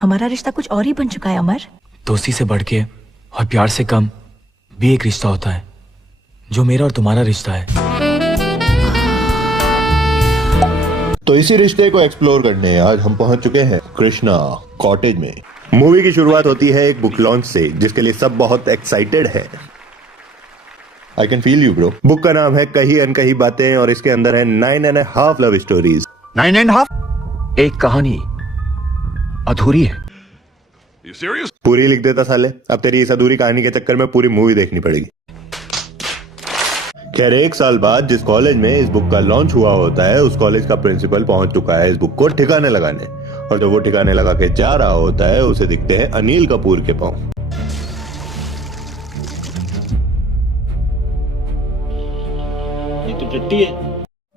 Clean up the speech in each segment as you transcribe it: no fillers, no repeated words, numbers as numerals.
हमारा रिश्ता कुछ और ही बन चुका है अमर। दोस्ती से बढ़ के और प्यार से कम भी एक रिश्ता होता है, जो मेरा और तुम्हारा रिश्ता है। तो इसी रिश्ते को एक्सप्लोर करने आज हम पहुंच चुके हैं कृष्णा कॉटेज में। मूवी की शुरुआत होती है एक बुक लॉन्च से, जिसके लिए सब बहुत एक्साइटेड है। I can feel you bro. Book का नाम है कही अनकही बातें और इसके अंदर है 9.5 लव स्टोरीज। 9.5? एक कहानी अधूरी है। पूरी लिख देता साले। अब तेरी इस अधूरी कहानी के चक्कर में पूरी मूवी देखनी पड़ेगी। खैर, 1 साल बाद जिस कॉलेज में इस बुक का लॉन्च हुआ होता है, उस कॉलेज का प्रिंसिपल पहुंच चुका है इस बुक को ठिकाने लगाने। और जब वो ठिकाने लगा के जा रहा होता है, उसे दिखते हैं अनिल कपूर के पांव। ये तो टट्टी है।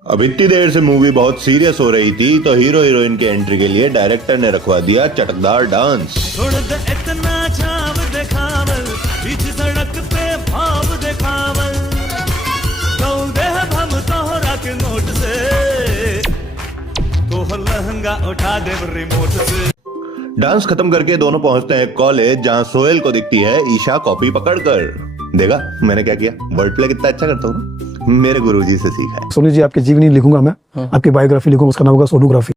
अब इतनी देर से मूवी बहुत सीरियस हो रही थी, तो हीरो हीरोइन के एंट्री के लिए डायरेक्टर ने रखवा दिया चटकदार डांस। छोड़ दे इतना छाव दिखावल, बीच सड़क पे भाव दिखावल, कौन दे हम तोहरा के नोट से, तोहर लहंगा उठा दे रिमोट से। डांस खत्म करके दोनों पहुंचते हैं कॉलेज, जहां सोहेल को दिखती है ईशा कॉपी पकड़कर। देखा मैंने क्या किया? वर्ड प्ले कितना अच्छा करता हूँ, मेरे गुरुजी से सीखा है। सोनी जी, आपकी जीवनी लिखूंगा मैं। आपकी बायोग्राफी लिखूंगा, उसका नाम होगा सोनोग्राफी।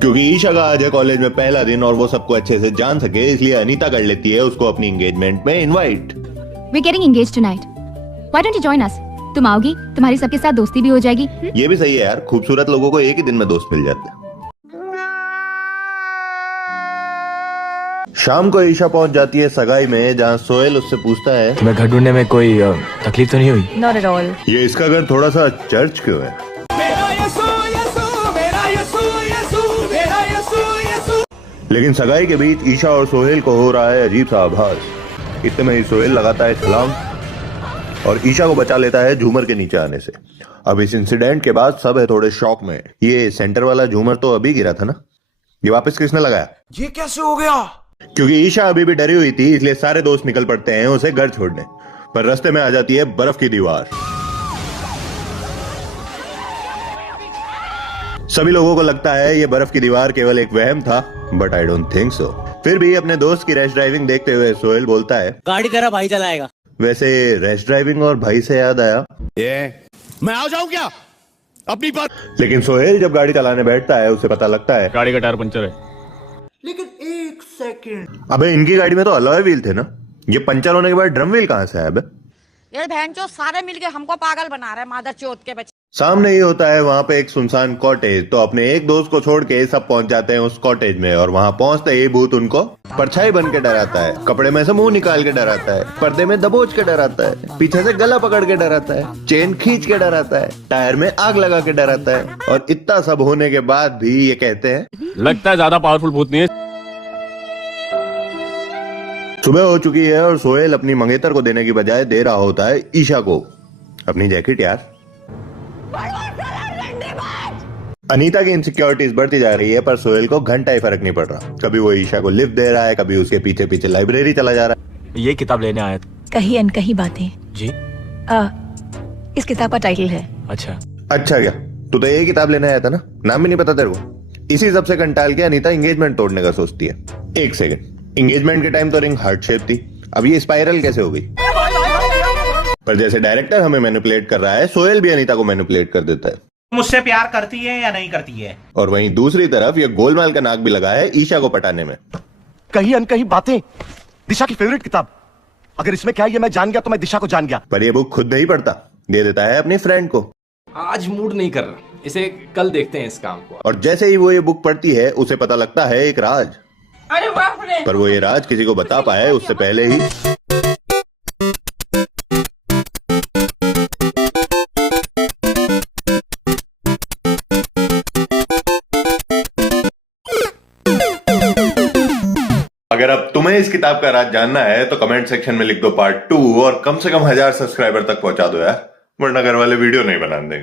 क्योंकि ईशा का आज है कॉलेज में पहला दिन और वो सबको अच्छे से जान सके, इसलिए अनीता कर लेती है उसको अपनी एंगेजमेंट में invite. We're getting engaged tonight. Why don't you join us? तुम आओगी, तुम्हारी सबके साथ दोस्ती भी हो जाएगी। ये भी सही है यार, खूबसूरत लोगों को एक ही दिन में दोस्त मिल जाते हैं। शाम को ईशा पहुंच जाती है सगाई में, जहां सोहेल उससे पूछता है तुम्हें घर ढूंढने में कोई तकलीफ तो नहीं हुई? Not at all. ये इसका घर थोड़ा सा चर्च क्यों है? मेरा यसू यसू, मेरा यसू यसू, मेरा यसू यसू। लेकिन सगाई के बीच ईशा और सोहेल को हो रहा है अजीब सा आभास। इतने में ही सोहेल लगाता है छलांग और ईशा को बचा लेता है झूमर के नीचे आने से। अब इस इंसिडेंट के बाद सब है थोड़े शॉक में। ये सेंटर वाला झूमर तो अभी गिरा था ना, ये वापस किसने लगाया? ये कैसे हो गया? क्योंकि ईशा अभी भी डरी हुई थी, इसलिए सारे दोस्त निकल पड़ते हैं उसे घर छोड़ने। पर रास्ते में आ जाती है बर्फ की दीवार। सभी लोगों को लगता है ये बर्फ की दीवार केवल एक वहम था, but I don't think so. फिर भी अपने दोस्त की रैश ड्राइविंग देखते हुए सोहेल बोलता है, गाड़ी करा भाई चलाएगा। वैसे रैश ड्राइविंग और भाई से याद आया, मैं आ जाऊं क्या अपनी बात? लेकिन सोहेल जब गाड़ी चलाने बैठता है उसे पता लगता है गाड़ी का टायर पंचर है। अबे इनकी गाड़ी में तो अलॉय व्हील थे ना, ये पंचर होने के बाद ड्रम व्हील कहां से आया? ये बहनचोद सारे मिलके हमको पागल बना रहे हैं, मादर चोद के बच्चे। सामने ही होता है वहां पे एक सुनसान कॉटेज, तो अपने एक दोस्त को छोड़ के सब पहुंच जाते हैं उस कॉटेज में। और वहां पहुंचते ही भूत उनको परछाई बन के डराता है, कपड़े में से मुंह निकाल के डराता है, पर्दे में दबोच के डराता है, पीछे से गला पकड़ के डराता है, चेन खींच के डराता है, टायर में आग लगा के डराता है। और इतना सब होने के बाद भी ये कहते हैं लगता है ज्यादा पावरफुल भूत नहीं है। सुबह हो चुकी है और सोहेल अपनी मंगेतर को देने की बजाय दे रहा होता है ईशा को अपनी जैकेट। यार अनीता की इनसिक्योरिटीज बढ़ती जा रही है, पर सोहेल को घंटा ही फर्क नहीं पड़ रहा। कभी वो ईशा को लिफ्ट दे रहा है, कभी उसके पीछे पीछे लाइब्रेरी चला जा रहा है। ये किताब लेने आया था। कही अनकही बातें जी? इस किताब का टाइटल है। अच्छा क्या तू तो ये किताब लेने आया था ना? नाम भी नहीं पता तेरे को? इसी सब से कंटाल के अनीता एंगेजमेंट तोड़ने का सोचती है। एक सेकंड, एंगेजमेंट के टाइम तो रिंग हार्ट शेप थी, अब ये स्पाइरल कैसे हो गई? पर जैसे डायरेक्टर हमें मैनिपुलेट कर रहा है, सोहेल भी अनीता को मैनिपुलेट कर देता है। मुझसे प्यार करती है या नहीं करती है? और वहीं दूसरी तरफ ये गोलमाल का नाक भी लगा है ईशा को पटाने में। कही अनकही बातें, दिशा की फेवरेट किताब। अगर इसमें क्या है ये मैं जान गया तो मैं दिशा को जान गया। पर ये बुक खुद नहीं पढ़ता, दे देता है अपनी फ्रेंड को। आज मूड नहीं कर रहा, इसे कल देखते हैं इस काम को। और जैसे ही वो ये बुक पढ़ती है, उसे पता लगता है एक राज। अरे बाप रे! पर वो ये राज किसी को बता पाए उससे पहले ही अगर अब तुम्हें इस किताब का राज जानना है तो कमेंट सेक्शन में लिख दो पार्ट 2 और कम से कम 1000 सब्सक्राइबर तक पहुंचा दो यार, वरना घर वाले वीडियो नहीं बना देंगे।